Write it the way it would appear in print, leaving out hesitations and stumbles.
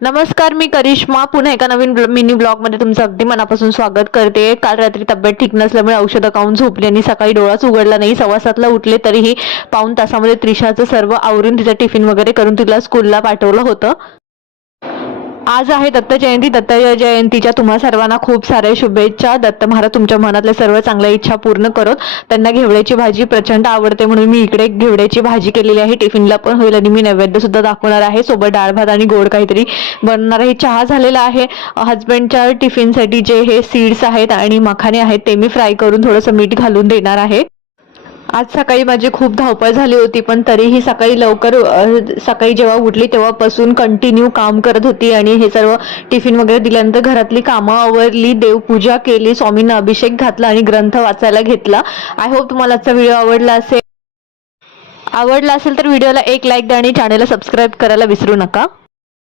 नमस्कार, मी करिश्मा पुन्हा एका नवीन मिनी ब्लॉग मध्ये तुमचं अगदी मनापासून स्वागत करते। काल रात्री तब्येत ठीक नसल्यामुळे औषधं खाऊन झोपली आणि सकाळी डोळाच उघडला नाही। 7:15ला उठले, तरीही पाऊण तासामध्ये त्रिशाचं सर्व आवरून तिचा टिफिन वगैरे करून तिला स्कूलला पाठवलं होतं। आज आहे दत्त जयंती। दत्त जयंतीच्या तुम्हा सर्वांना खूप साऱ्या शुभेच्छा। दत्त महाराज तुमच्या मनातल्या सर्व चांगल्या इच्छा पूर्ण करोत। त्यांना घेवड्याची भाजी प्रचंड आवडते, म्हणून मी इकडे घेवड्याची भाजी केलेली आहे। टिफिनला पण होईल आणि मी नैवेद्य सुद्धा दाखवणार आहे। सोबत डाळ भात आणि गोड काहीतरी बनणार आहे। चहा झालेला आहे। हस्बंडच्या टिफिनसाठी जे हे सीड्स आहेत आणि मखाने आहेत ते मी फ्राय करून थोडंसं मीठ घालून देणार आहे। आज सकाळी माझी खूप धावपळ झाली होती, पण तरीही सकाळी लवकर सकाळी जेव्हा उठली तेव्हापासून कंटिन्यू काम करत होती आणि हे सर्व टिफिन वगैरे दिल्यानंतर घरातली कामं आवरली, देवपूजा केली, स्वामींना अभिषेक घातला आणि ग्रंथ वाचायला घेतला। आय होप तुम्हाला आजचा व्हिडिओ आवडला असेल तर व्हिडिओला एक लाईक द्या आणि चॅनलला सबस्क्राईब करायला विसरू नका।